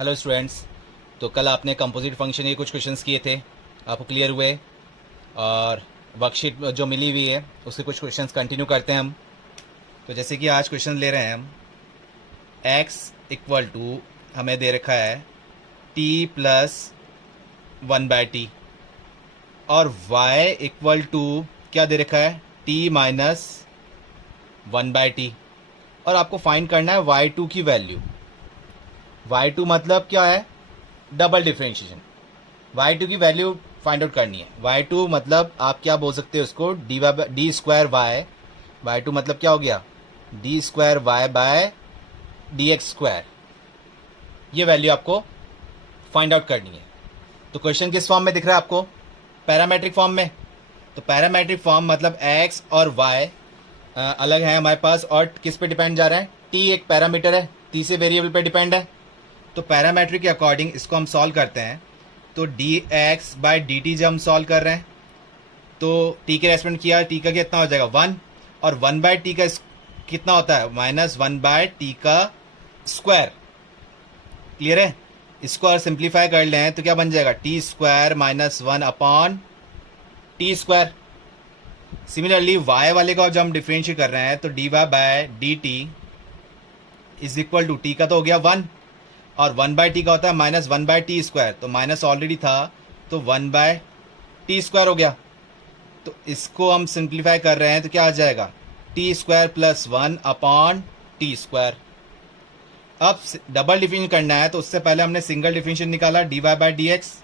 Hello students. तो कल आपने कंपोजिट फंक्शन के कुछ क्वेश्चंस किए थे, आपको क्लियर हुए। और वर्कशीट जो मिली हुई है उसके कुछ क्वेश्चंस कंटिन्यू करते हैं हम। तो जैसे कि आज क्वेश्चन ले रहे हैं हम, x इक्वल टू हमें दे रखा है t प्लस 1/t और y इक्वल टू क्या दे रखा है t माइनस 1/t। और आपको फाइंड करना है y2 की वैल्यू। y2 मतलब क्या है? Double differentiation. y2 की वैल्यू फाइंड आउट करनी है। y2 मतलब आप क्या बोल सकते हो उसको, डी स्क्वायर वाई। y2 मतलब क्या हो गया? D square Y by D X square. ये वैल्यू आपको फाइंड आउट करनी है। तो क्वेश्चन किस फॉर्म में दिख रहा है आपको? पैरामेट्रिक फॉर्म में। तो पैरामेट्रिक फॉर्म मतलब x और y अलग है हमारे पास, और किस पे डिपेंड जा रहा है? t एक पैरामीटर है, तीसरे वेरिएबल पे डिपेंड है। तो पैरामेट्रिक के अकॉर्डिंग इसको हम सॉल्व करते हैं। तो D x by D T जब हम सॉल्व कर रहे हैं तो टी के रेस्पेक्ट किया, टी का कितना हो जाएगा 1, और 1/t का कितना होता है? -1/t का स्क्वायर। क्लियर है? इसको और सिंप्लीफाई कर लें तो क्या बन जाएगा? T square minus 1/t square. Similarly y वाले का जब हम डिफ्रेंशिएट कर रहे हैं तो dy by D T is equal to T का तो हो गया 1, और 1/t का होता है -1/t स्क्वायर। तो माइनस ऑलरेडी था तो 1/t स्क्वायर हो गया। तो इसको हम सिंप्लीफाई कर रहे हैं तो क्या आ जाएगा? T square plus 1/t square. अब डबल डिफरेंशिएशन करना है तो उससे पहले हमने सिंगल डिफरेंशिएशन निकाला dy बाई डी एक्स,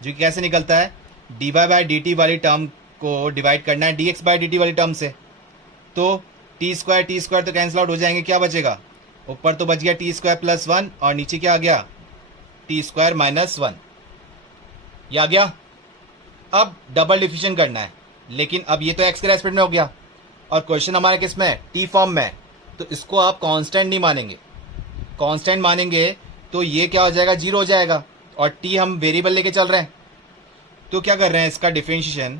जो कि कैसे निकलता है? dy बाई डी टी वाली टर्म को डिवाइड करना है dx बाई डी टी वाली टर्म से। तो टी स्क्वायर तो कैंसिल आउट हो जाएंगे, क्या बचेगा? ऊपर तो बच गया टी स्क्वायर प्लस 1 और नीचे क्या आ गया? T square minus 1। ये आ गया। अब डबल डिफरेंशिएशन करना है, लेकिन अब ये तो एक्स के रेस्पेक्ट में हो गया और क्वेश्चन हमारे किस में है? टी फॉर्म में है। तो इसको आप कांस्टेंट नहीं मानेंगे। कांस्टेंट मानेंगे तो ये क्या हो जाएगा? 0 हो जाएगा, और टी हम वेरिएबल लेके चल रहे हैं। तो क्या कर रहे हैं? इसका differentiation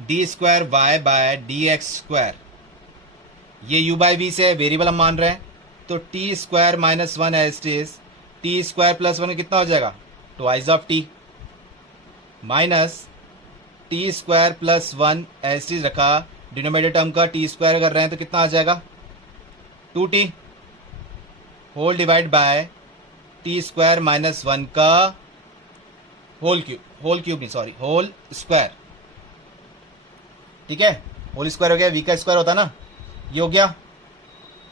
D square Y by D X square, ये u बाई वी से वेरिएबल हम मान रहे हैं। तो T square minus 1 as it is, T square plus 1 कितना हो जाएगा? Twice of T, minus T square plus 1 as it is रखा, डिनोमिनेटर टर्म का टी स्क्वायर कर रहे हैं तो कितना आ जाएगा? 2t whole divide by T square minus 1 का होल स्क्वायर। ठीक है, होल स्क्वायर हो गया, वी का स्क्वायर होता ना, ये हो गया।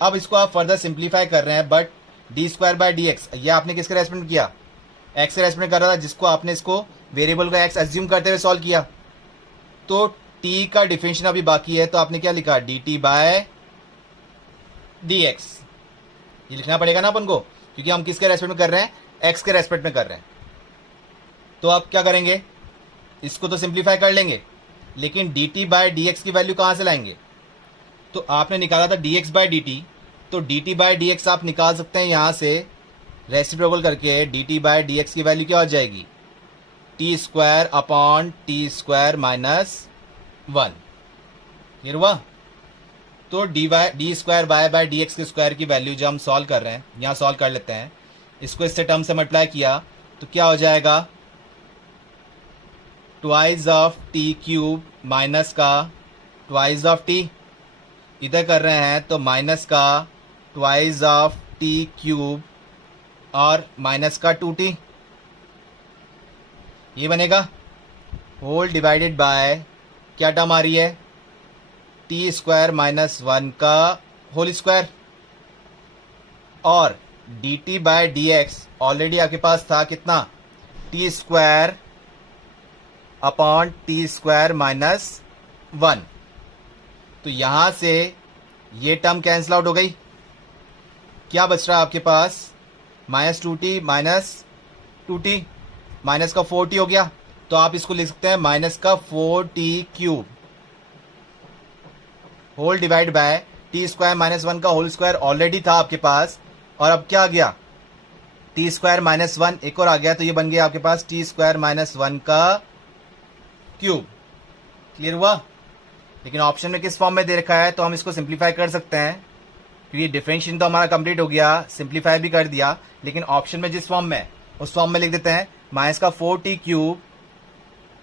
अब इसको आप फर्दर सिंप्लीफाई कर रहे हैं, but D square by D X, ये आपने किसके रेस्पेक्ट किया? एक्स के रेस्पेक्ट कर रहा था, जिसको आपने इसको वेरिएबल का एक्स एज्यूम करते हुए सॉल्व किया। तो टी का डिफरेंशिएशन अभी बाकी है, तो आपने क्या लिखा? D T by D X. ये लिखना पड़ेगा ना अपन को, क्योंकि हम किसके रेस्पेक्ट में कर रहे हैं? एक्स के रेस्पेक्ट में कर रहे हैं। तो आप क्या करेंगे? इसको तो सिंप्लीफाई कर लेंगे, लेकिन D T by D X की वैल्यू कहाँ से लाएंगे? तो आपने निकाला था dx बाई डी टी, तो dt बाई डी एक्स आप निकाल सकते हैं यहाँ से रेसिप्रोकल करके। dt बाई डी एक्स की वैल्यू क्या हो जाएगी? T square upon T square minus 1। Clear हुआ? तो D square Y by D X के स्क्वायर की वैल्यू जो हम सॉल्व कर रहे हैं, यहाँ सॉल्व कर लेते हैं। इसको इससे टर्म से मल्टीप्लाई किया तो क्या हो जाएगा? Twice of T cube minus का ट्वाइस ऑफ टी, इधर कर रहे हैं तो माइनस का ट्वाइस ऑफ टी क्यूब और माइनस का 2t, ये बनेगा। होल डिवाइडेड बाय क्या टर्म आ रही है? टी स्क्वायर माइनस 1 का होल स्क्वायर, और D T by D X already आपके पास था कितना? T square upon T square minus 1। तो यहां से ये टर्म कैंसिल आउट हो गई। क्या बच रहा है आपके पास? -2t माइनस 2t, माइनस का 4t हो गया। तो आप इसको लिख सकते हैं माइनस का 4t cube whole divide by T square minus 1 का होल स्क्वायर ऑलरेडी था आपके पास, और अब क्या आ गया? टी स्क्वायर माइनस 1 एक और आ गया, तो ये बन गया आपके पास टी स्क्वायर माइनस 1 का क्यूब। क्लियर हुआ? लेकिन ऑप्शन में किस फॉर्म में दे रखा है, तो हम इसको सिंप्लीफाई कर सकते हैं। क्योंकि डिफरेंशिएशन तो हमारा कंप्लीट हो गया, सिंप्लीफाई भी कर दिया, लेकिन ऑप्शन में जिस फॉर्म में है उस फॉर्म में लिख देते हैं माइनस का 4t cube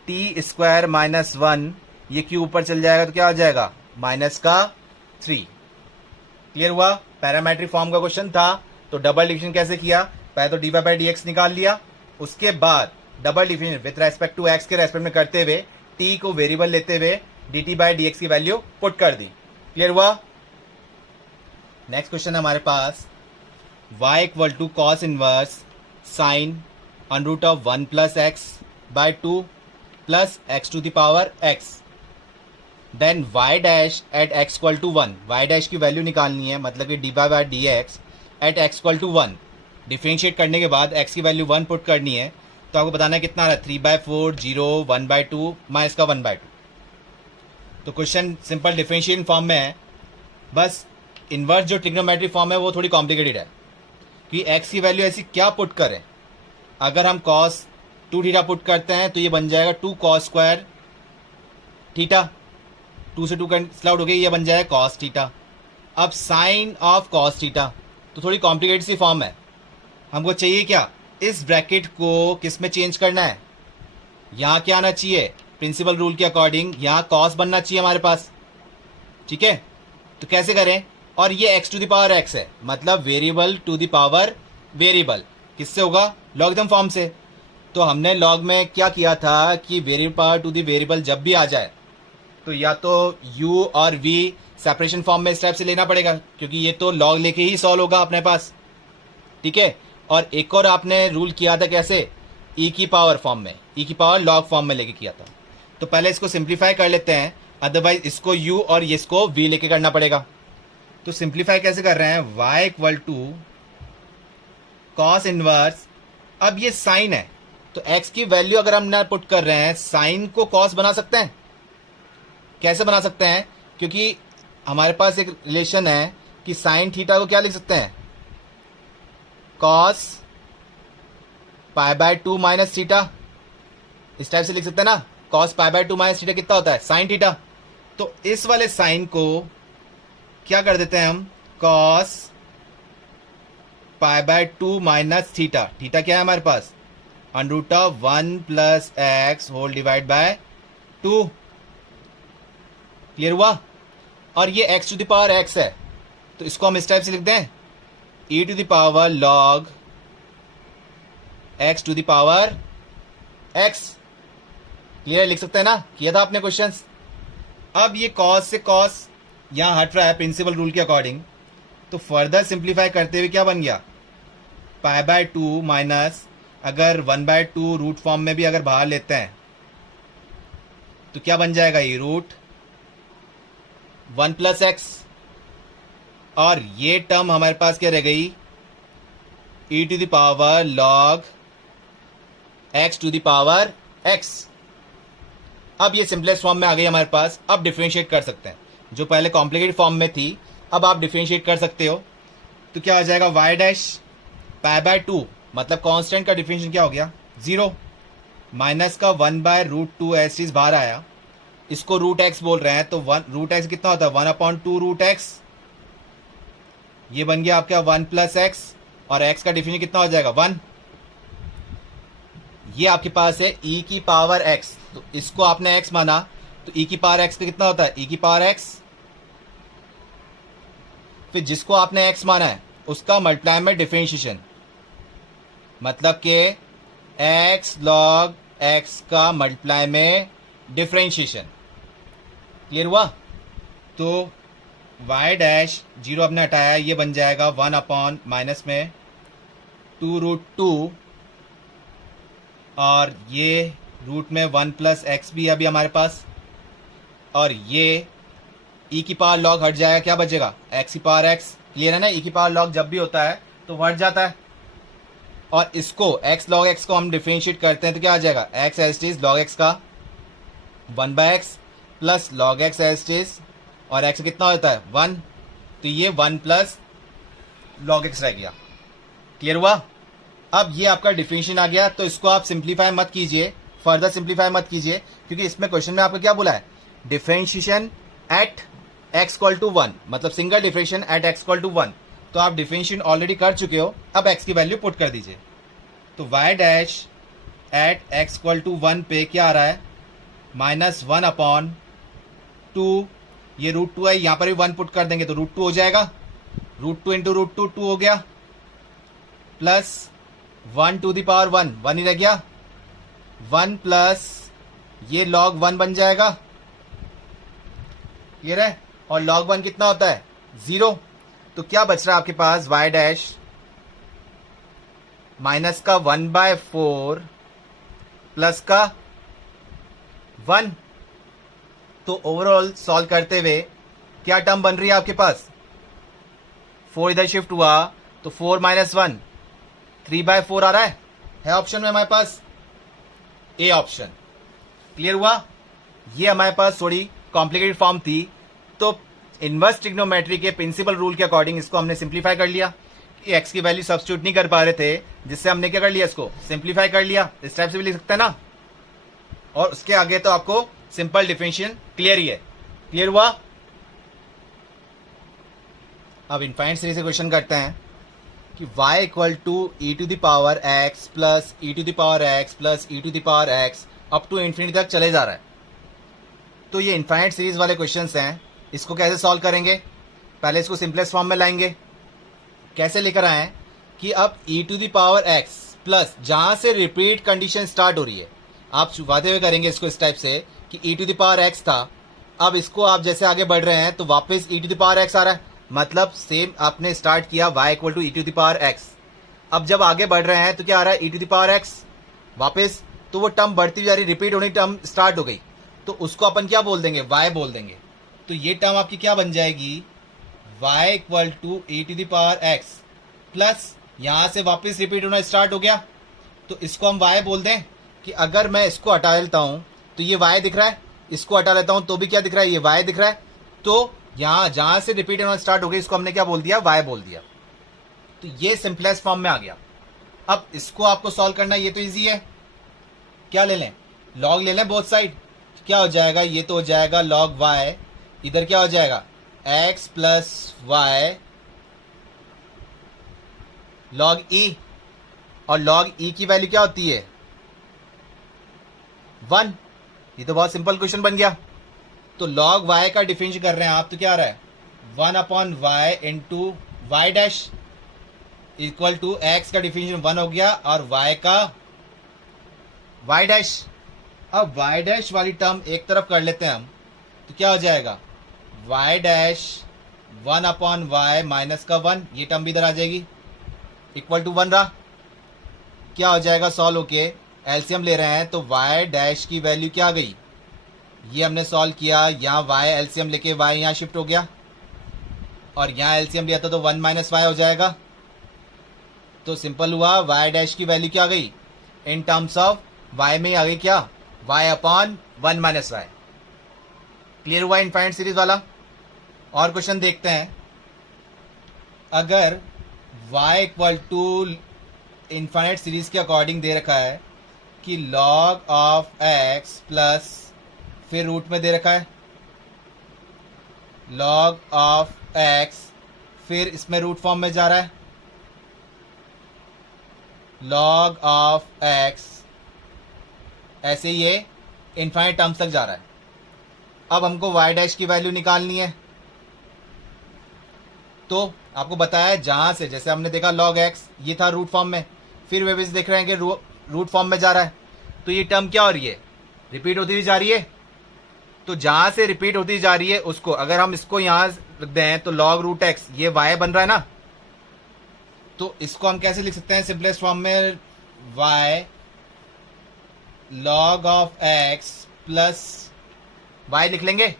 T square minus 1, ये क्यूब ऊपर चल जाएगा तो क्या हो जाएगा माइनस का 3। क्लियर हुआ? पैरामेट्रिक फॉर्म का क्वेश्चन था, तो डबल डिफरेंशिएशन कैसे किया? पहले तो D Y by D X निकाल लिया, उसके बाद double differentiation with respect to X के रेस्पेक्ट में करते हुए टी को वेरिएबल लेते हुए D T by D X की वैल्यू पुट कर दी। क्लियर हुआ? नेक्स्ट क्वेश्चन है हमारे पास y equal to cos inverse sine under root of 1 plus X by 2 plus X to the power x, then y dash at x equal to 1, y dash की value निकालनी है, मतलब कि D Y by D X at x equal to 1। Differentiate करने के बाद x की value 1 put करनी है, तो आपको बताना है कितना आ रहा है 3/4 0 1/2 माइनस का 1/2। तो क्वेश्चन सिंपल डिफरेंशिएशन फॉर्म में है, बस इन्वर्स जो ट्रिग्नोमेट्रिक फॉर्म है वो थोड़ी कॉम्प्लिकेटेड है कि x की वैल्यू ऐसी क्या पुट करें। अगर हम cos 2 थीटा पुट करते हैं तो ये बन जाएगा 2 cos स्क्वायर थीटा, 2 से 2 कैंसिल आउट हो गई, ये बन जाएगा cos थीटा। अब साइन ऑफ cos थीटा तो थोड़ी कॉम्प्लिकेटेड सी फॉर्म है, हमको चाहिए क्या, इस ब्रैकेट को किस में चेंज करना है, यहाँ क्या आना चाहिए प्रिंसिपल रूल के अकॉर्डिंग, यहाँ cos बनना चाहिए हमारे पास। ठीक है, तो कैसे करें? और ये x to the power x है, मतलब variable to the power variable, किससे होगा लॉगरिथम फॉर्म से। तो हमने लॉग में क्या किया था कि variable power to the variable जब भी आ जाए तो या तो u और v सेपरेशन फॉर्म में इस टाइप से लेना पड़ेगा, क्योंकि ये तो लॉग लेके ही सॉल्व होगा अपने पास। ठीक है, और एक और आपने रूल किया था कैसे, e की पावर फॉर्म में, e की पावर लॉग फॉर्म में लेके किया था। तो पहले इसको सिंप्लीफाई कर लेते हैं, अदरवाइज इसको u और ये इसको v लेके करना पड़ेगा। तो सिंप्लीफाई कैसे कर रहे हैं, y equal to cos inverse, अब ये साइन है तो x की वैल्यू अगर हम ना पुट कर रहे हैं, साइन को कॉस बना सकते हैं। कैसे बना सकते हैं? क्योंकि हमारे पास एक रिलेशन है कि साइन थीटा को क्या लिख सकते हैं, cos pi by 2 minus theta, इस टाइप से लिख सकते हैं ना। Cos pi by 2 minus theta कितना होता है, साइन थीटा। तो इस वाले साइन को क्या कर देते हैं हम, cos pi by 2 minus theta, theta क्या है हमारे पास under root of 1 plus x whole divide by 2। Clear हुआ? और ये x to the power x है, तो इसको हम इस टाइप से लिख दें e to the power log x to the power x। Clear लिख सकते हैं ना, किया था आपने क्वेश्चंस। अब ये cos से cos यहाँ हट रहा है प्रिंसिपल रूल के अकॉर्डिंग, तो फर्दर सिंप्लीफाई करते हुए क्या बन गया, पाई बाय 2 माइनस, अगर 1/2 रूट फॉर्म में भी अगर बाहर लेते हैं तो क्या बन जाएगा, ये रूट 1 प्लस एक्स, और ये टर्म हमारे पास क्या रह गई, e to the power log x to the power x। अब ये सिंपलेस्ट फॉर्म में आ गई हमारे पास। अब डिफरेंशिएट कर सकते हैं, जो पहले कॉम्प्लिकेटेड फॉर्म में थी अब आप डिफरेंशिएट कर सकते हो। तो क्या हो जाएगा, y डैश पाई बाय 2, मतलब कांस्टेंट का डिफरेंशिएशन क्या हो गया 0, माइनस का 1/√2 एस चीज बाहर आया, इसको रूट एक्स बोल रहे हैं, तो रूट एक्स कितना होता है 1/2 रूट एक्स, ये बन गया आपका 1 प्लस एक्स, और एक्स का डिफरेंशिएशन कितना हो जाएगा 1। ये आपके पास है e की पावर x, तो इसको आपने x माना तो e की पावर x का कितना होता है e की पावर x, फिर जिसको आपने x माना है उसका मल्टीप्लाई में डिफरेंशिएशन, मतलब कि x log x का मल्टीप्लाई में डिफरेंशिएशन। क्लियर हुआ? तो y डैश 0 आपने हटाया, ये बन जाएगा 1 अपॉन माइनस में 2√2, और ये रूट में 1 प्लस एक्स भी अभी हमारे पास, और ये e की पावर log हट जाएगा, क्या बचेगा x की पावर x। क्लियर है ना, e की पावर log जब भी होता है तो हट जाता है, और इसको x log x को हम डिफरेंशिएट करते हैं तो क्या आ जाएगा, x as it is log x का 1/x plus log x as it is, और x कितना होता है 1, तो ये 1 प्लस log x रह गया। क्लियर हुआ? अब ये आपका डिफरेंशिएशन आ गया, तो इसको आप सिंप्लीफाई मत कीजिए, फर्दर सिंप्लीफाई मत कीजिए, क्योंकि इसमें क्वेश्चन में आपको क्या बोला है, differentiation at x equal to 1, मतलब single differentiation at x equal to 1। तो आप डिफरेंशिएशन ऑलरेडी कर चुके हो, अब x की वैल्यू पुट कर दीजिए। तो y dash at x equal to 1 पे क्या आ रहा है, -1/2, ये √2 है, यहाँ पर भी 1 पुट कर देंगे तो √2 हो जाएगा, √2 इंटू √2 2 हो गया, प्लस 1 टू द पावर 1, 1 ही रह गया, 1 प्लस ये log 1 बन जाएगा, क्लियर है। और log 1 कितना होता है, 0। तो क्या बच रहा है आपके पास, y डैश माइनस का 1/4 प्लस का 1। तो ओवरऑल सॉल्व करते हुए क्या टर्म बन रही है आपके पास, 4 इधर शिफ्ट हुआ तो 4 - 1 3/4 आ रहा है ऑप्शन में हमारे पास, ए ऑप्शन। क्लियर हुआ। ये हमारे पास थोड़ी कॉम्प्लिकेटेड फॉर्म थी, तो इनवर्स ट्रिग्नोमेट्री के प्रिंसिपल रूल के अकॉर्डिंग इसको हमने सिंप्लीफाई कर लिया। एक्स की वैल्यू सब्स्टिट्यूट नहीं कर पा रहे थे, जिससे हमने क्या कर लिया, इसको सिंप्लीफाई कर लिया। इस टाइप से भी लिख सकते हैं ना। और उसके आगे तो आपको सिंपल डिफरेंशिएशन क्लियर ही है। क्लियर हुआ। अब इनफाइनाइट सीरीज से क्वेश्चन करते हैं कि y equal to e to the power x plus e to the power x plus e to the power x up to infinity तक चले जा रहा है। तो ये इनफाइनाइट सीरीज वाले क्वेश्चंस हैं, इसको कैसे सॉल्व करेंगे, पहले इसको सिंपलेस्ट फॉर्म में लाएंगे। कैसे लेकर आए कि अब e to the power x plus जहां से रिपीट कंडीशन स्टार्ट हो रही है, आप छुपाते हुए करेंगे इसको इस टाइप से कि e to the power x था, अब इसको आप जैसे आगे बढ़ रहे हैं तो वापस e to the power x आ रहा है, मतलब सेम आपने स्टार्ट किया y equal to e to the power x। अब जब आगे बढ़ रहे हैं तो क्या आ रहा है, e to the power x वापस, तो वो टर्म बढ़ती जा रही, रिपीट होनी टर्म स्टार्ट हो गई, तो उसको अपन क्या बोल देंगे, y बोल देंगे। तो ये टर्म आपकी क्या बन जाएगी, y equal to e to the power x plus यहां से वापस रिपीट होना स्टार्ट हो गया, तो इसको हम y बोल दें कि अगर मैं इसको हटा लेता हूं तो ये y दिख रहा है, इसको हटा लेता हूं तो भी क्या दिख रहा है, ये y दिख रहा है। तो यहां जहां से रिपीट होना स्टार्ट हो गई, इसको हमने क्या बोल दिया, y बोल दिया। तो ये सिंपलेस्ट फॉर्म में आ गया। अब इसको आपको सॉल्व करना, ये तो इजी है। क्या ले लें, लॉग ले लें बोथ साइड। क्या हो जाएगा, ये तो हो जाएगा log y, इधर क्या हो जाएगा x plus y log e, और log e की वैल्यू क्या होती है, 1। ये तो बहुत सिंपल क्वेश्चन बन गया। तो log y का डिफरेंशिएट कर रहे हैं आप, तो क्या आ रहा है, 1/y into Y dash equal to X का डिफरेंशिएट 1 हो गया, और y का y डैश। अब y डैश वाली टर्म एक तरफ कर लेते हैं हम, तो क्या हो जाएगा, y डैश 1/y माइनस का 1, ये टर्म भी इधर आ जाएगी, इक्वल टू 1 रहा। क्या हो जाएगा, सॉल्व होके एलसीएम ले रहे हैं तो y डैश की वैल्यू क्या आ गई, ये हमने सॉल्व किया, यहाँ y एलसीएम लेके y यहाँ शिफ्ट हो गया, और यहाँ एलसीएम लिया था तो 1 - y हो जाएगा। तो सिंपल हुआ, y डैश की वैल्यू क्या आ गई, इन टर्म्स ऑफ y में आ गई क्या, y/1 - y। क्लियर हुआ इनफाइनाइट सीरीज वाला। और क्वेश्चन देखते हैं, अगर y equal to infinite series के अकॉर्डिंग दे रखा है कि log ऑफ x प्लस फिर रूट में दे रखा है log ऑफ x, फिर इसमें रूट फॉर्म में जा रहा है log ऑफ x, ऐसे ये इनफाइनाइट टर्म्स तक जा रहा है। अब हमको y डैश की वैल्यू निकालनी है, तो आपको बताया जहां से, जैसे हमने देखा log x ये था रूट फॉर्म में, फिर वे भी देख रहे हैं कि रूट फॉर्म में जा रहा है, तो ये टर्म क्या हो रही है, रिपीट होती हुई जा रही है। तो जहां से रिपीट होती जा रही है उसको अगर हम इसको यहां रख दें तो log रूट x, ये y बन रहा है ना, तो इसको हम कैसे लिख सकते हैं सिंपलेस्ट फॉर्म में, y log of x plus y लिख लेंगे।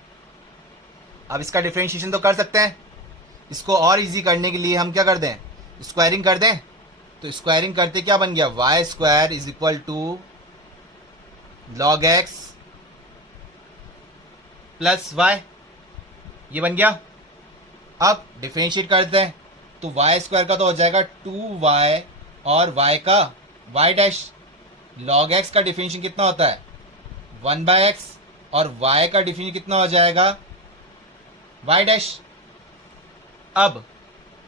अब इसका डिफरेंशिएशन तो कर सकते हैं, इसको और इजी करने के लिए हम क्या कर दें, स्क्वायरिंग कर दें। तो स्क्वायरिंग करते क्या बन गया, y square is equal to log x plus y, ये बन गया। अब डिफरेंशिएट करते हैं तो y स्क्वायर का तो हो जाएगा 2y, और y का y डैश, log x का डिफरेंशिएशन कितना होता है 1/x, और y का डिफरेंशिएशन कितना हो जाएगा वाई डैश। अब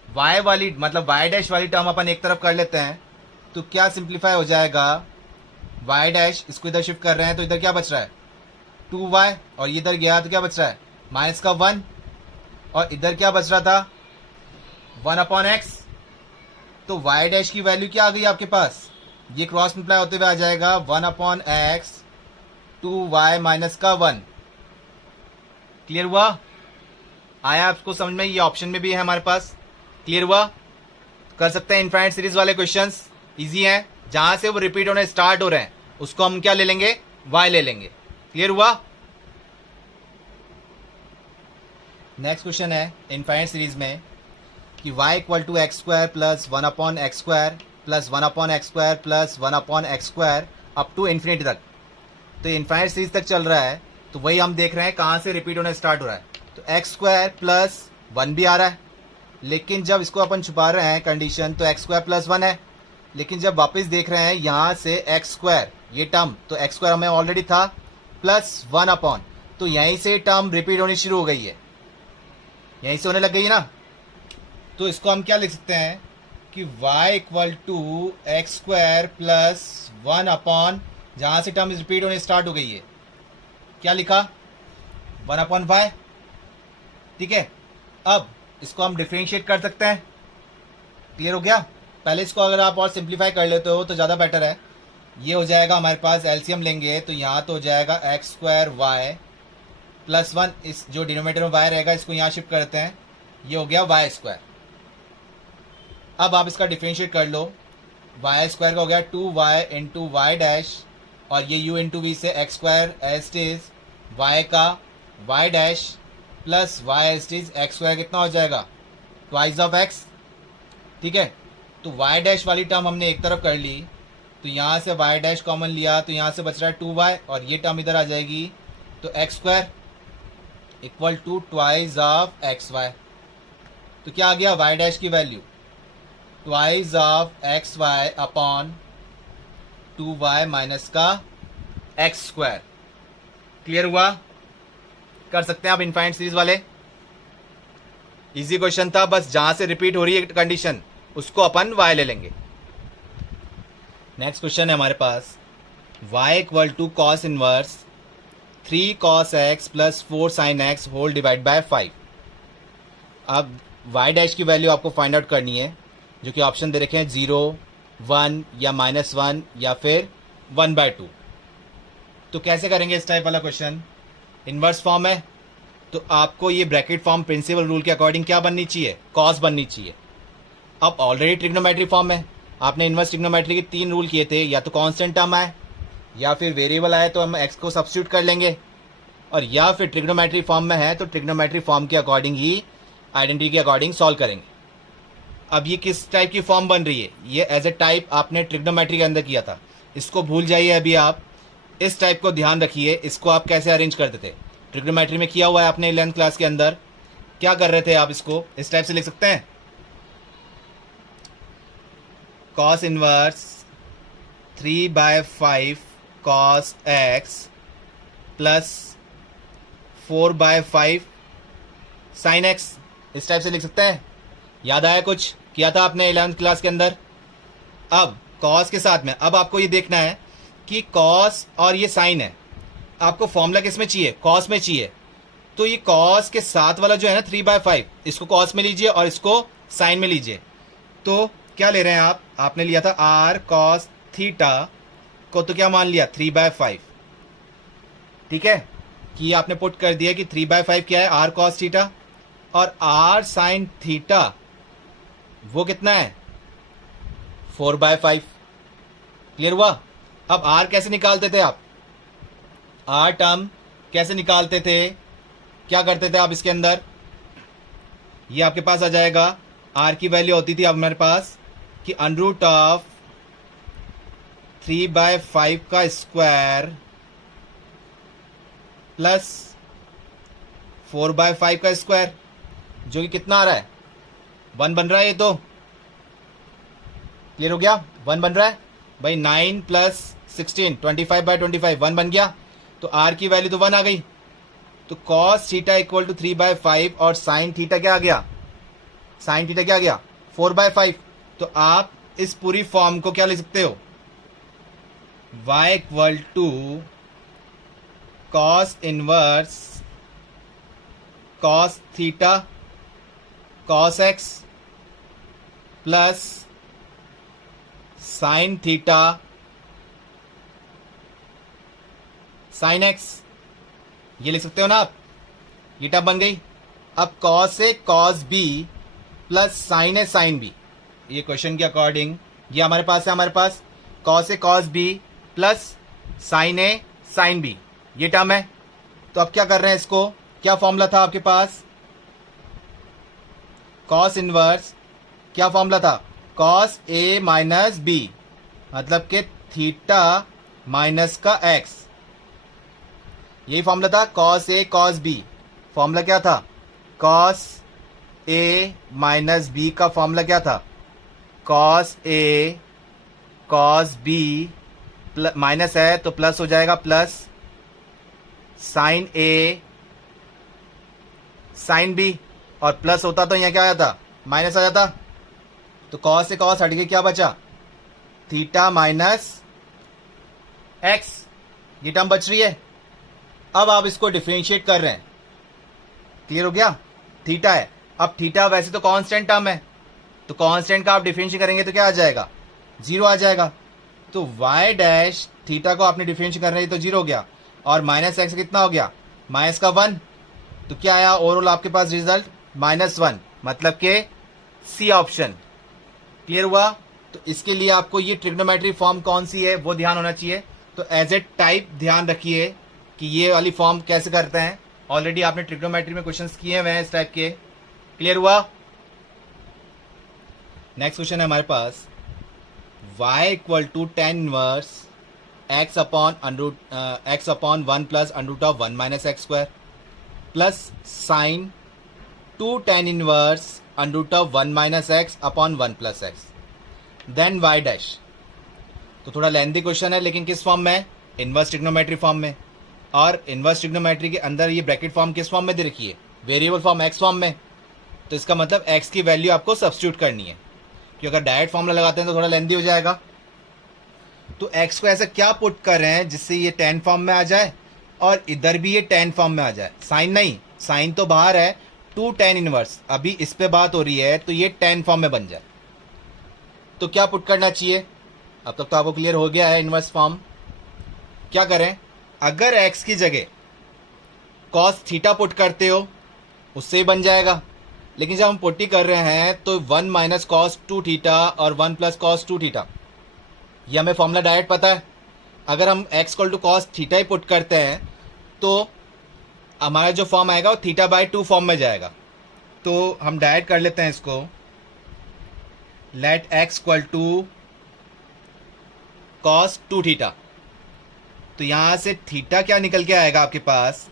y वाली मतलब y डैश वाली टर्म अपन एक तरफ कर लेते हैं, तो क्या सिंप्लीफाई हो जाएगा, y डैश इसको इधर शिफ्ट कर रहे हैं तो इधर क्या बच रहा है 2y, और ये इधर गया तो क्या बच रहा है माइनस का 1, और इधर क्या बच रहा था 1/x। तो y डैश की वैल्यू क्या आ गई आपके पास, ये क्रॉस मल्टीप्लाई होते हुए आ जाएगा 1/x 2y माइनस का 1। क्लियर हुआ, आया आपको समझ में, ये ऑप्शन में भी है हमारे पास। क्लियर हुआ, कर सकते हैं इनफाइनाइट सीरीज वाले क्वेश्चंस, इजी हैं, जहां से वो रिपीट होने स्टार्ट हो रहे हैं उसको हम क्या ले लेंगे, y ले लेंगे। क्लियर हुआ। नेक्स्ट क्वेश्चन है इनफाइनाइट सीरीज में कि y equal to X square plus 1/x square plus 1/x square plus 1/x square up to infinity तक। तो इनफाइनाइट सीरीज तक चल रहा है, तो वही हम देख रहे हैं कहां से रिपीट होने स्टार्ट हो रहा है। तो एक्स स्क्वायर प्लस 1 भी आ रहा है, लेकिन जब इसको अपन छुपा रहे हैं कंडीशन तो एक्स स्क्वायर प्लस 1 है, लेकिन जब वापस देख रहे हैं यहाँ से एक्स स्क्वायर ये टर्म, तो एक्स स्क्वायर हमें ऑलरेडी था प्लस 1/, तो यहीं से टर्म रिपीट होनी शुरू हो गई है, यहीं से होने लग गई है ना। तो इसको हम क्या लिख सकते हैं कि y equal to X square plus 1/, जहाँ से टर्म रिपीट होने स्टार्ट हो गई है, क्या लिखा 1/y। ठीक है, अब इसको हम डिफरेंशिएट कर सकते हैं। क्लियर हो गया, पहले इसको अगर आप और सिंप्लीफाई कर लेते हो तो ज़्यादा बेटर है। ये हो जाएगा हमारे पास एलसीएम लेंगे तो यहाँ तो हो जाएगा एक्स स्क्वायर वाई प्लस 1, इस जो डिनोमिनेटर में वाई रहेगा इसको यहाँ शिफ्ट करते हैं, ये हो गया वाई स्क्वायर। अब आप इसका डिफरेंशिएट कर लो, वाई स्क्वायर का हो गया 2y इंटू वाई डैश, और ये u इंटू वी से x square as is y का y dash plus y as is x square कितना हो जाएगा ट्वाइस ऑफ एक्स। ठीक है, तो वाई डैश वाली टर्म हमने एक तरफ कर ली, तो यहाँ से वाई डैश कॉमन लिया तो यहाँ से बच रहा है 2y, और ये टर्म इधर आ जाएगी, तो X square equal to twice of X Y. तो क्या आ गया वाई डैश की value twice of X Y upon 2y minus का एक्स स्क्वायर। क्लियर हुआ, कर सकते हैं आप इनफाइनाइट सीरीज वाले, इजी क्वेश्चन था, बस जहां से रिपीट हो रही है कंडीशन उसको अपन y ले लेंगे। नेक्स्ट क्वेश्चन है हमारे पास y equal to cos inverse 3 cos x plus 4 sin x whole divide by 5। अब y डैश की वैल्यू आपको फाइंड आउट करनी है, जो कि ऑप्शन दे रखे हैं 0, 1 या -1 या फिर 1/2। तो कैसे करेंगे इस टाइप वाला क्वेश्चन, इन्वर्स फॉर्म है तो आपको ये ब्रैकेट फॉर्म प्रिंसिपल रूल के अकॉर्डिंग क्या बननी चाहिए, कॉस बननी चाहिए। अब ऑलरेडी ट्रिग्नोमेट्री फॉर्म है, आपने इन्वर्स ट्रिग्नोमेट्री के 3 रूल किए थे, या तो कांस्टेंट टर्म आए या फिर वेरिएबल आए तो हम एक्स को सब्स्टिट्यूट कर लेंगे, और या फिर ट्रिग्नोमेट्री फॉर्म में है तो ट्रिग्नोमेट्री फॉर्म के अकॉर्डिंग ही आइडेंटिटी के अकॉर्डिंग सॉल्व करेंगे। अब ये किस टाइप की फॉर्म बन रही है, ये एज ए टाइप आपने ट्रिग्नोमेट्री के अंदर किया था, इसको भूल जाइए अभी आप, इस टाइप को ध्यान रखिए, इसको आप कैसे अरेंज करते थे ट्रिग्नोमेट्री में किया हुआ है आपने 11th क्लास के अंदर, क्या कर रहे थे आप, इसको इस टाइप से लिख सकते हैं cos inverse 3/5 cos x plus 4/5 sin x, इस टाइप से लिख सकते हैं। याद आया, कुछ किया था आपने 11th क्लास के अंदर। अब cos के साथ में अब आपको ये देखना है कि cos और ये sin है, आपको फॉर्मूला किस में चाहिए, cos में चाहिए, तो ये cos के साथ वाला जो है ना 3/5, इसको cos में लीजिए और इसको sin में लीजिए। तो क्या ले रहे हैं आप, आपने लिया था r cos थीटा को, तो क्या मान लिया 3/5। ठीक है, कि आपने पुट कर दिया कि 3/5 क्या है r cos थीटा, और r sin थीटा वो कितना है 4/5। क्लियर हुआ। अब r कैसे निकालते थे आप, r टर्म कैसे निकालते थे, क्या करते थे आप इसके अंदर, ये आपके पास आ जाएगा, r की वैल्यू होती थी अब मेरे पास कि अंडरूट ऑफ 3/5 का स्क्वायर प्लस 4/5 का स्क्वायर, जो कि कितना आ रहा है 1 बन रहा है, ये तो क्लियर हो गया, 1 बन रहा है भाई, 9 प्लस 16 25/25 1 बन गया, तो r की वैल्यू तो 1 आ गई। तो cos थीटा इक्वल टू 3/5 और sin थीटा क्या आ गया, sin थीटा क्या आ गया 4/5। तो आप इस पूरी फॉर्म को क्या लिख सकते हो, y equal to cos inverse cos theta cos x plus sin theta sin x, ये लिख सकते हो ना आप, ये टर्म बन गई। अब cos a cos b plus sin a sin b, ये क्वेश्चन के अकॉर्डिंग ये हमारे पास है, हमारे पास cos a cos b plus sin a sin b, ये टर्म है। तो अब क्या कर रहे हैं, इसको क्या फॉर्मूला था आपके पास, cos इनवर्स क्या फॉर्मूला था, cos a माइनस b, मतलब कि थीटा माइनस का x, यही फॉर्मूला था cos a cos b। Formula क्या था, cos a माइनस b का फॉर्मूला क्या था, cos a cos b minus है तो प्लस हो जाएगा, plus sin a sin b, और प्लस होता तो यहाँ क्या आ जाता, माइनस आ जाता। तो cos से cos हट के क्या बचा, थीटा माइनस x, ये टर्म बच रही है। अब आप इसको डिफरेंशिएट कर रहे हैं, क्लियर हो गया, थीटा है। अब थीटा वैसे तो कांस्टेंट टर्म है, तो कांस्टेंट का आप डिफरेंशिएट करेंगे तो क्या आ जाएगा, 0 आ जाएगा। तो y डैश थीटा को आपने डिफरेंशिएट कर रहे हैं तो 0 हो गया, और माइनस एक्स कितना हो गया, माइनस का 1। तो क्या आया ओवरऑल आपके पास रिजल्ट, -1, मतलब के सी ऑप्शन, क्लियर हुआ। तो इसके लिए आपको ये ट्रिग्नोमेट्री फॉर्म कौन सी है वो ध्यान होना चाहिए। तो एज ए टाइप ध्यान रखिए कि ये वाली फॉर्म कैसे करते हैं, ऑलरेडी आपने ट्रिग्नोमेट्री में क्वेश्चंस किए हुए हैं इस टाइप के, क्लियर हुआ। नेक्स्ट क्वेश्चन है हमारे पास, y equal to tan inverse x upon 1 plus √1 minus x square plus sine 2 tan inverse √1 minus X upon 1 plus X, then y dash. तो थोड़ा लेंथी क्वेश्चन है, लेकिन किस फॉर्म में है, इनवर्स ट्रिग्नोमेट्री फॉर्म में। और इनवर्स ट्रिग्नोमेट्री के अंदर ये ब्रैकेट फॉर्म किस फॉर्म में दे रखी है, वेरिएबल फॉर्म x फॉर्म में। तो इसका मतलब x की वैल्यू आपको सब्स्टिट्यूट करनी है, क्योंकि अगर डायरेक्ट फॉर्मूला लगाते हैं तो थोड़ा लेंथी हो जाएगा। तो x को ऐसा क्या पुट कर रहे हैं जिससे ये tan फॉर्म में आ जाए और इधर भी ये tan फॉर्म में आ जाए, साइन नहीं, साइन तो बाहर है, 2 tan इनवर्स, अभी इस पे बात हो रही है, तो ये tan फॉर्म में बन जाए। तो क्या पुट करना चाहिए, अब तक तो आपको क्लियर हो गया है इनवर्स फॉर्म। क्या करें, अगर x की जगह cos थीटा पुट करते हो उससे ही बन जाएगा, लेकिन जब हम पुट्टी कर रहे हैं तो 1 माइनस कॉस 2 थीटा और 1 प्लस कॉस 2 थीटा, ये हमें फॉर्मूला डायरेक्ट पता है। अगर हम x equal to cos theta ही पुट करते हैं तो हमारा जो फॉर्म आएगा वो θ/2 फॉर्म में जाएगा। तो हम डायरेक्ट कर लेते हैं इसको, let x equal to cos 2 theta. तो यहाँ से थीटा क्या निकल के आएगा आपके पास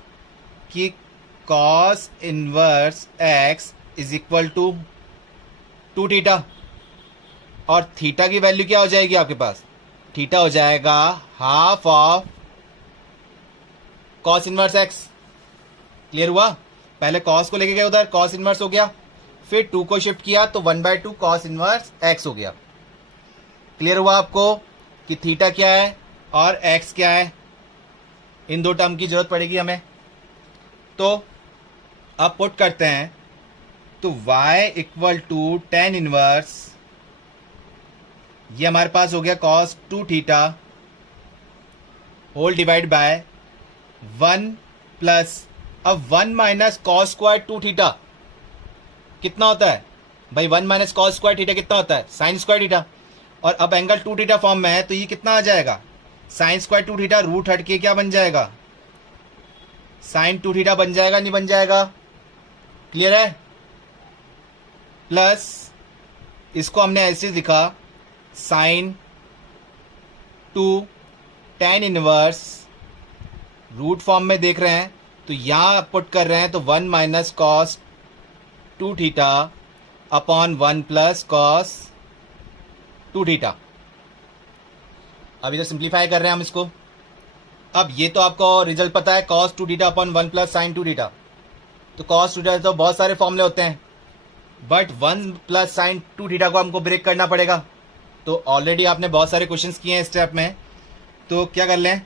कि cos inverse x is equal to 2 theta, और थीटा की वैल्यू क्या हो जाएगी आपके पास, थीटा हो जाएगा half of cos inverse x, clear हुआ। पहले कॉस को लेके गए उधर, कॉस इनवर्स हो गया, फिर 2 को शिफ्ट किया तो 1/2 कॉस इनवर्स x हो गया। क्लियर हुआ आपको कि थीटा क्या है और x क्या है, इन दो टर्म की जरूरत पड़ेगी हमें। तो अब पुट करते हैं, तो y equal to tan inverse, ये हमारे पास हो गया cos 2 theta whole divide by 1 plus, अब 1 माइनस कॉस स्क्वायर 2 थीटा कितना होता है भाई, 1 माइनस कॉस स्क्वायर थीटा कितना होता है, साइन स्क्वायर थीटा। और अब एंगल 2 थीटा फॉर्म में है तो ये कितना आ जाएगा, साइन स्क्वायर 2 थीटा, रूट हट के क्या बन जाएगा, साइन 2 थीटा बन जाएगा, नहीं बन जाएगा, क्लियर है। प्लस इसको हमने ऐसे लिखा, sine 2 tan inverse, root form में देख रहे हैं तो यहाँ पुट कर रहे हैं, तो 1 minus cos 2 theta upon 1 plus cos 2 theta. अब इधर सिंप्लीफाई कर रहे हैं हम इसको, अब ये तो आपको रिजल्ट पता है, cos two theta upon 1 plus sign to theta. तो कॉस टू थीटा तो बहुत सारे फॉर्मूले होते हैं, but 1 plus sign to theta को हमको ब्रेक करना पड़ेगा। तो ऑलरेडी आपने बहुत सारे क्वेश्चंस किए हैं इस स्टेप में, तो क्या कर लें,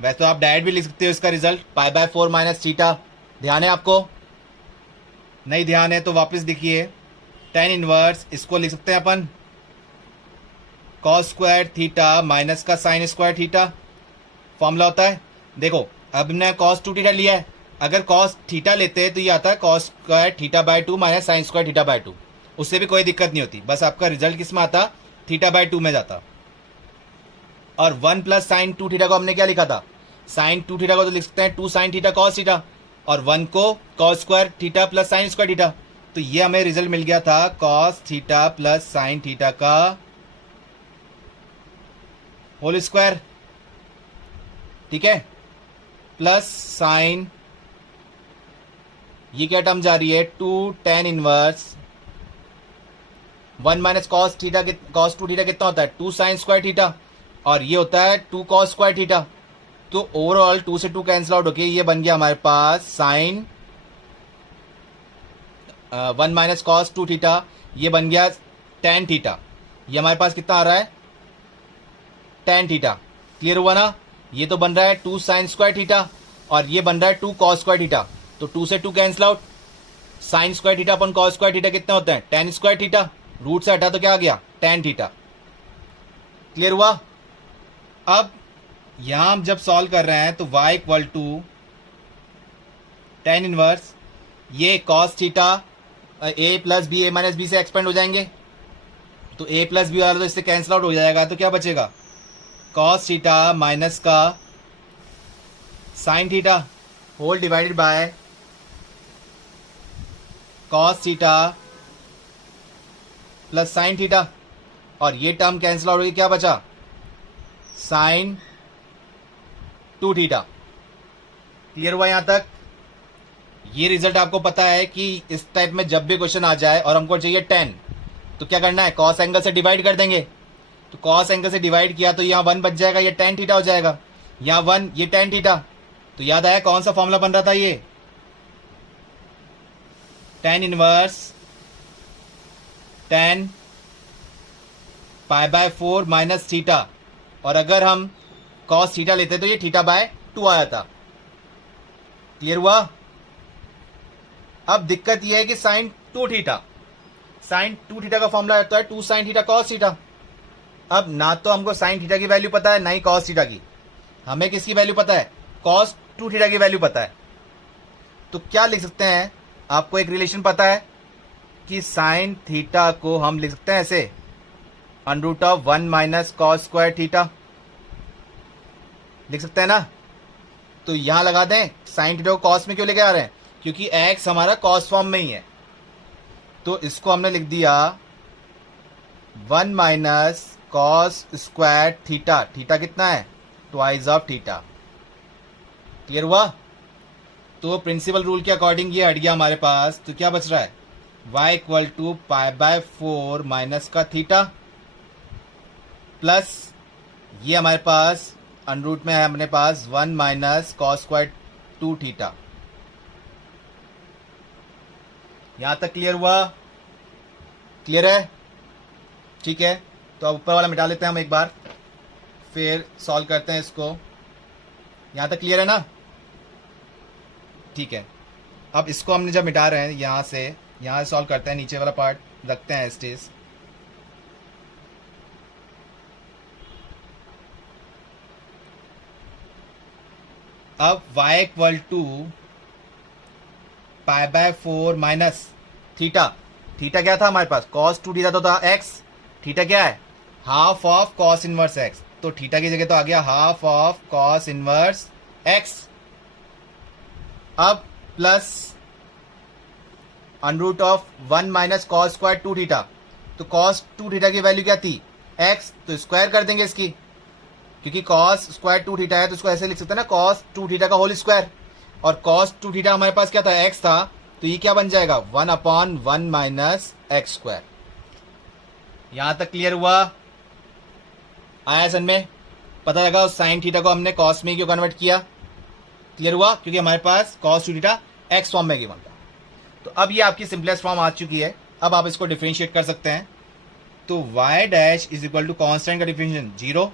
वैसे तो आप डायरेक्ट भी लिख सकते हो इसका result, pi by 4 minus theta. ध्यान है आपको? नहीं ध्यान है तो वापस देखिए, टेन इनवर्स इसको लिख सकते हैं अपन कॉस स्क्वायर थीटा माइनस का साइन स्क्वायर थीटा, फॉर्मूला होता है। देखो अब हमने कॉस टू थीटा लिया है, अगर कॉस थीटा लेते हैं तो ये आता है cos square theta by 2 minus sign square theta by 2, उससे भी कोई दिक्कत नहीं होती, बस आपका रिजल्ट किस में आता, थीटा बाय 2 में जाता। और 1 प्लस साइन टू थीटा को हमने क्या लिखा था, साइन टू थीटा को तो लिख सकते हैं 2 साइन थीटा कॉस थीटा, और 1 को cos square theta plus sign square theta. तो ये हमें रिजल्ट मिल गया था cos theta plus sine theta का होल स्क्वायर, ठीक है, प्लस साइन, ये क्या टर्म जा रही है, 2 tan inverse 1 minus cos theta, cos two theta कितना होता है 2 साइन स्क्वायर थीटा, और ये होता है 2 कॉस स्क्वायर थीटा। तो ओवरऑल 2 से 2 कैंसिल आउट होके ये बन गया हमारे पास sine 1 minus cos two theta, ये बन गया tan थीटा। ये हमारे पास कितना आ रहा है, tan थीटा। क्लियर हुआ ना? ये तो बन रहा है 2 साइन स्क्वायर थीटा, और ये बन रहा है 2 कॉस स्क्वायर थीटा। तो 2 से 2 cancel out, sine square theta अपन कॉस स्क्वायर थीटा कितना होता है, tan स्क्वायर थीटा, रूट से हटा तो क्या आ गया, tan थीटा। क्लियर हुआ? अब यहां हम जब सॉल्व कर रहे हैं तो y equal to tan inverse, ये cos theta a plus b, a minus b से एक्सपेंड हो जाएंगे, तो a प्लस बी वाला तो इससे कैंसिल आउट हो जाएगा, तो क्या बचेगा, कॉस थीटा माइनस का sine theta whole divided by cos theta plus sine theta, और ये टर्म कैंसिल आउट होगी, क्या बचा, साइन टू थीटा। क्लियर हुआ यहां तक? ये रिजल्ट आपको पता है कि इस टाइप में जब भी क्वेश्चन आ जाए और हमको चाहिए 10, तो क्या करना है, कॉस एंगल से डिवाइड कर देंगे। तो कॉस एंगल से डिवाइड किया तो यहाँ 1 बच जाएगा, ये tan थीटा हो जाएगा, यहाँ 1 ये tan थीटा। तो याद आया कौन सा फॉर्मूला बन रहा था, ये tan inverse tan pi by 4 minus theta, और अगर हम कॉस थीटा लेते तो ये थीटा बाय 2 आया था। क्लियर हुआ? अब दिक्कत यह है कि sign to theta, sign to theta का फॉर्मूला आता है 2 साइन थीटा कॉस थीटा। अब ना तो हमको साइन थीटा की वैल्यू पता है, ना ही कॉस थीटा की, हमें किसकी वैल्यू पता है, कॉस टू थीटा की वैल्यू पता है। तो क्या लिख सकते हैं, आपको एक रिलेशन पता है कि साइन थीटा को हम लिख सकते हैं ऐसे, under root of 1 minus cos square theta, लिख सकते हैं ना। तो यहां लगा दें, साइन थीटा को कॉस में क्यों लेके आ रहे हैं, क्योंकि एक्स हमारा कॉस फॉर्म में ही है, तो इसको हमने लिख दिया 1 minus cos square theta, theta कितना है, ट्वाइस ऑफ थीटा। क्लियर हुआ? तो प्रिंसिपल रूल के अकॉर्डिंग ये हट गया हमारे पास, तो क्या बच रहा है, y equal to pi by 4 minus का थीटा, प्लस ये हमारे पास अंडर रूट में है अपने पास 1 माइनस कॉस स्क्वायर 2 थीटा। यहां तक क्लियर हुआ? क्लियर है? ठीक है, तो अब ऊपर वाला मिटा लेते हैं हम एक बार, फिर सॉल्व करते हैं इसको। यहां तक क्लियर है ना? ठीक है, अब इसको हमने जब मिटा रहे हैं यहां से सॉल्व करते हैं, नीचे वाला पार्ट रखते हैं स्टेज। अब y equal to pi by 4 minus theta, theta क्या था हमारे पास, कॉस टू थीटा तो था x, थीटा क्या है, half of cos inverse x, तो थीटा की जगह तो आ गया half of cos inverse x। अब plus under root of 1 minus cos square 2 theta, तो कॉस 2 थीटा की वैल्यू क्या थी, x, तो स्क्वायर कर देंगे इसकी, क्योंकि कॉस स्क्वायर 2 थीटा है तो इसको ऐसे लिख सकते हैं ना, कॉस 2 थीटा का होल स्क्वायर, और कॉस 2 थीटा हमारे पास क्या था, x था, तो ये क्या बन जाएगा 1/1 माइनस एक्स स्क्वायर। यहां तक क्लियर हुआ? आया समझ में? पता लगा उस साइन थीटा को हमने कॉस में क्यों कन्वर्ट किया, क्लियर हुआ, क्योंकि हमारे पास cos two theta x form में गिवन था। तो अब ये आपकी सिंपलेस्ट फॉर्म आ चुकी है। अब आप इसको डिफरेंशिएट कर सकते हैं। तो y dash is equal to constant का differentiation 0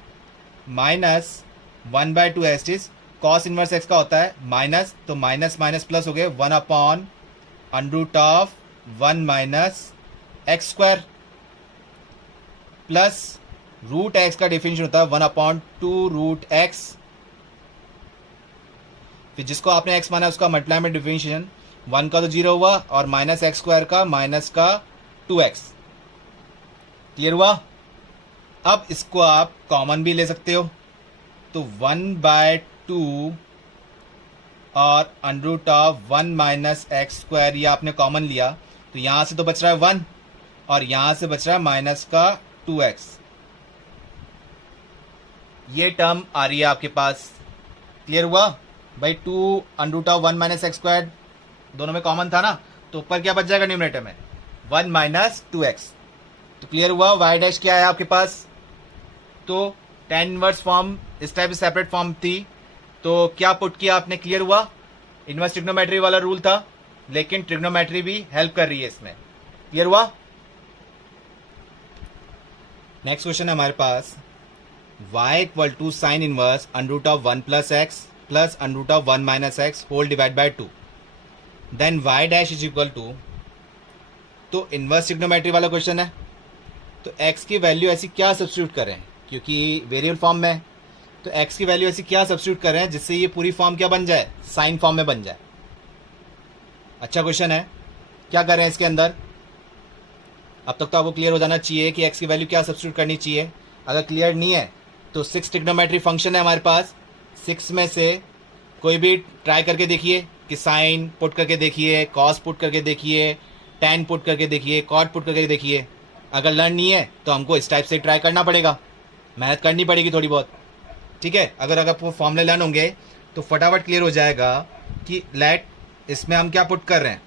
minus 1/2 s is cos inverse x का होता है माइनस, तो माइनस माइनस प्लस हो गए 1 upon under of 1 minus x square plus root x का डिफरेंशिएशन होता है 1 अपॉन 2 रूट एक्स, फिर जिसको आपने x माना उसका मल्टीप्लाई में डिफरेंशिएशन 1 का तो 0 हुआ और माइनस एक्स स्क्वायर का माइनस का 2x, क्लियर हुआ। अब इसको आप कॉमन भी ले सकते हो, तो 1/2 और under of 1 minus x square ये आपने कॉमन लिया, तो यहां से तो बच रहा है 1 और यहां से बच रहा है माइनस का 2x। ये टर्म आ रही है आपके पास, क्लियर हुआ भाई। 2 under of 1 minus x square दोनों में कॉमन था ना, तो ऊपर क्या बच जाएगा न्यूमरेटर में 1 माइनस 2x। तो क्लियर हुआ y डैश क्या है आपके पास। तो tan इनवर्स फॉर्म इस टाइप से सेपरेट फॉर्म थी, तो क्या पुट किया आपने, क्लियर हुआ। इनवर्स ट्रिग्नोमेट्री वाला रूल था, लेकिन ट्रिग्नोमेट्री भी हेल्प कर रही है इसमें, क्लियर हुआ। नेक्स्ट क्वेश्चन है हमारे पास y equal to sine inverse under of 1 plus x plus under of 1 minus x whole divide by 2, then y dash is equal to, तो इनवर्स ट्रिग्नोमेट्री वाला क्वेश्चन है, तो x की वैल्यू ऐसी क्या सब्स्टिट्यूट करें, क्योंकि वेरिएबल फॉर्म में, तो x की वैल्यू ऐसी क्या सब्स्टिट्यूट करें जिससे ये पूरी फॉर्म क्या बन जाए, साइन फॉर्म में बन जाए। अच्छा क्वेश्चन है, क्या करें इसके अंदर। अब तक तो आपको क्लियर हो जाना चाहिए कि x की वैल्यू क्या सब्स्टिट्यूट करनी चाहिए। अगर क्लियर नहीं है तो 6 ट्रिग्नोमेट्री फंक्शन है हमारे पास, 6 में से कोई भी ट्राई करके देखिए कि साइन पुट करके देखिए, कॉस पुट करके देखिए, टैन पुट करके देखिए, कॉट पुट करके देखिए। अगर लर्न नहीं है तो हमको इस टाइप से ट्राई करना पड़ेगा, मेहनत करनी पड़ेगी थोड़ी बहुत, ठीक है। अगर आपको फॉर्मूले लर्न होंगे तो फटाफट क्लियर हो जाएगा कि लेट इसमें हम क्या पुट कर रहे हैं,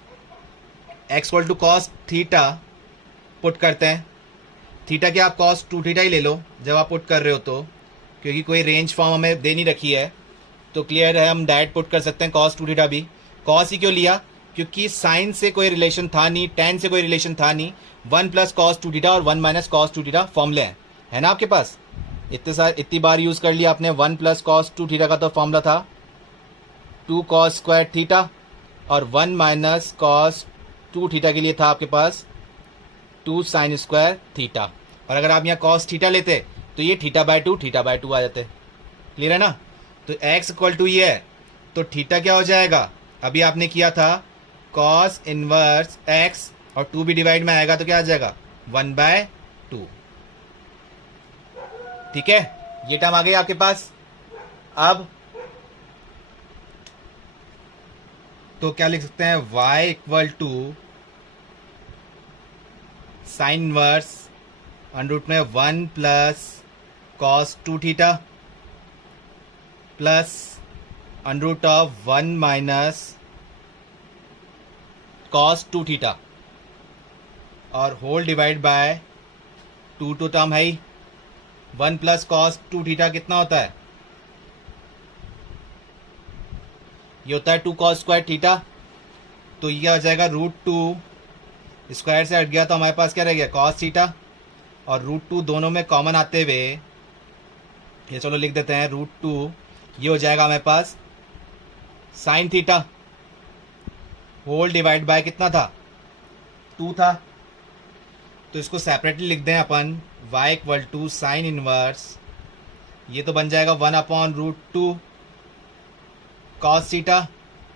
x equal to cos theta put करते हैं। थीटा क्या आप कॉस 2 थीटा ही ले लो जब आप पुट कर रहे हो, तो क्योंकि कोई रेंज फॉर्म हमें दे नहीं रखी है तो क्लियर है, हम डायरेक्ट पुट कर सकते हैं कॉस 2 थीटा भी। कॉस ही क्यों लिया, क्योंकि साइन से कोई रिलेशन था नहीं, टेन से कोई रिलेशन था नहीं। 1 प्लस कॉस 2 थीटा और 1 माइनस कॉस 2 थीटा फॉर्मूले हैं, है ना आपके पास। इतनी बार यूज़ कर लिया आपने। 1 प्लस कॉस 2 थीटा का तो फॉर्मूला था 2 कॉस स्क्वायर थीटा, और 1 माइनस कॉस 2 थीटा के लिए था आपके पास 2 साइन स्क्वायर थीटा। और अगर आप यहाँ कॉस थीटा लेते तो ये थीटा/2 आ जाते, क्लियर है ना। तो x इक्वल टू ये है, तो थीटा क्या हो जाएगा, अभी आपने किया था कॉस इनवर्स x और 2 भी डिवाइड में आएगा तो क्या आ जाएगा 1/2, ठीक है। ये टर्म आ गई आपके पास। अब तो क्या लिख सकते हैं, y equal to sine inverse under में 1 plus cos 2 theta plus under of 1 minus cos 2 theta और होल डिवाइड बाय 2 टर्म है ही। 1 प्लस कॉस 2 थीटा कितना होता है, ये होता है 2 कॉस स्क्वायर थीटा, तो ये आ जाएगा √2, स्क्वायर से हट गया तो हमारे पास क्या रह गया कॉस थीटा, और √2 दोनों में कॉमन आते हुए ये चलो लिख देते हैं √2, ये हो जाएगा हमारे पास sine theta whole divide by कितना था 2 था। तो इसको सेपरेटली लिख दें अपन, y equal to sine inverse, ये तो बन जाएगा 1/√2 कॉस थीटा,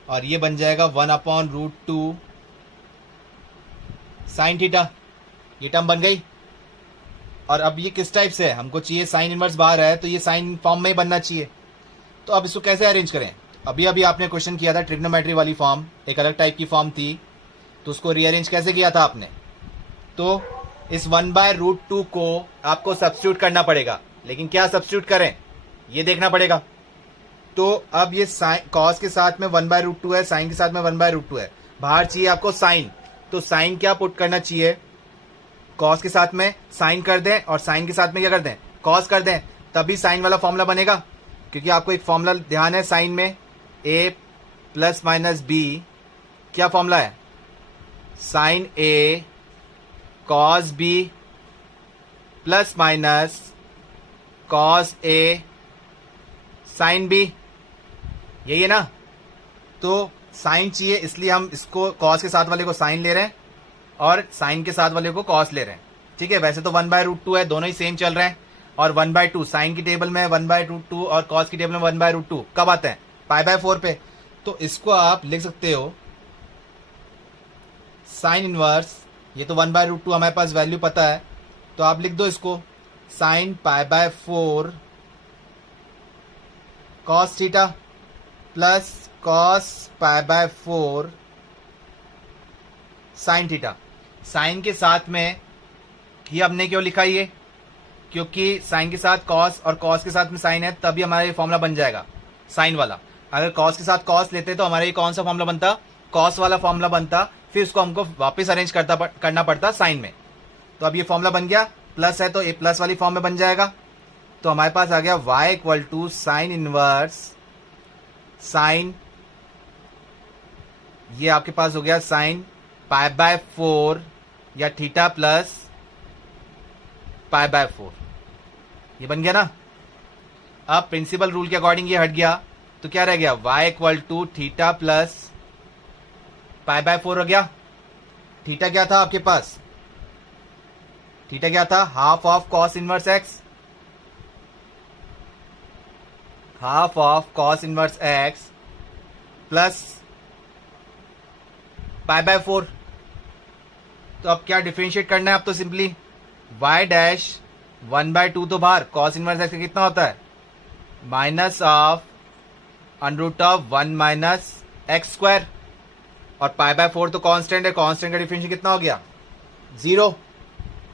और ये बन जाएगा 1/√2 साइन थीटा। ये टर्म बन गई। और अब ये किस टाइप से है, हमको चाहिए साइन इनवर्स बाहर है तो ये साइन फॉर्म में ही बनना चाहिए। तो अब इसको कैसे अरेंज करें, अभी आपने क्वेश्चन किया था ट्रिग्नोमेट्री वाली फॉर्म, एक अलग टाइप की फॉर्म थी, तो उसको रीअरेंज कैसे किया था आपने। तो इस 1/√2 को आपको सब्स्टिट्यूट करना पड़ेगा, लेकिन क्या सब्स्टिट्यूट करें ये देखना पड़ेगा। तो अब ये साइन कॉस के साथ में 1/√2 है, साइन के साथ में 1/√2 है, बाहर चाहिए आपको साइन, तो साइन क्या पुट करना चाहिए, कॉस के साथ में साइन कर दें और साइन के साथ में क्या कर दें कॉस कर दें, तभी साइन वाला फॉर्मूला बनेगा, क्योंकि आपको एक फॉर्मूला ध्यान है साइन में, ए प्लस माइनस बी क्या फॉर्मूला है, sine a cos b plus minus cos a sine b, यही है ना। तो साइन चाहिए इसलिए हम इसको कॉस के साथ वाले को साइन ले रहे हैं और साइन के साथ वाले को कॉस ले रहे हैं, ठीक है। वैसे तो 1/√2 है, दोनों ही सेम चल रहे हैं। और 1/2 साइन की टेबल में 1/√2 और कॉस की टेबल में 1/√2 कब आते हैं, π/4 पे। तो इसको आप लिख सकते हो साइन इनवर्स, ये तो 1/√2 हमारे पास वैल्यू पता है, तो आप लिख दो इसको sine π/4 cos theta plus cos π/4 sine theta. Sine के साथ में ही हमने क्यों लिखा ये, क्योंकि साइन के साथ कॉस और कॉस के साथ में साइन है, तभी हमारा ये फॉर्मूला बन जाएगा साइन वाला। अगर कॉस के साथ कॉस लेते तो हमारा ये कौन सा फॉर्मूला बनता, कॉस वाला फॉर्मूला बनता, फिर उसको हमको वापस अरेंज करना पड़ता साइन में। तो अब ये फॉर्मूला बन गया, प्लस है तो ए प्लस वाली फॉर्म में बन जाएगा। तो हमारे पास आ गया y equal to sine inverse sine, ये आपके पास हो गया साइन π/4 या थीटा प्लस π/4, ये बन गया ना। अब प्रिंसिपल रूल के अकॉर्डिंग ये हट गया, तो क्या रह गया y equal to theta plus π/4 हो गया। थीटा क्या था आपके पास, थीटा क्या था, half of cos inverse x, half of cos inverse x plus π/4। तो अब क्या डिफरेंशिएट करना है, अब तो सिंपली y डैश 1/2 तो बाहर, कॉस इनवर्स एक्स का कितना होता है minus of √1 minus x square, और π/4 तो कांस्टेंट है, कांस्टेंट का डिफरेंशिएट कितना हो गया 0।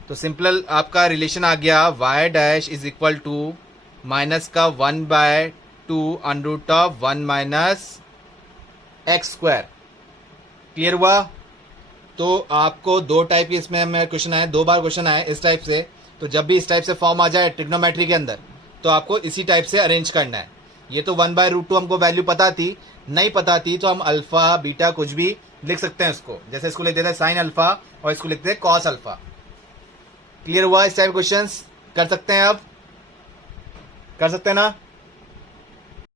तो सिंपल आपका रिलेशन आ गया y dash is equal to minus का 1/2 √1 माइनस एक्स स्क्वायर। क्लियर हुआ। तो आपको दो टाइप के इसमें में क्वेश्चन आए, 2 बार क्वेश्चन आए इस टाइप से। तो जब भी इस टाइप से फॉर्म आ जाए ट्रिग्नोमेट्री के अंदर, तो आपको इसी टाइप से अरेंज करना है। ये तो 1/√2 हमको वैल्यू पता थी, नहीं पता थी तो हम अल्फा बीटा कुछ भी लिख सकते हैं उसको, जैसे इसको लिख देते हैं साइन अल्फा और इसको लिखते हैं कॉस अल्फा। क्लियर हुआ। इस टाइप क्वेश्चंस कर सकते हैं, अब कर सकते हैं ना।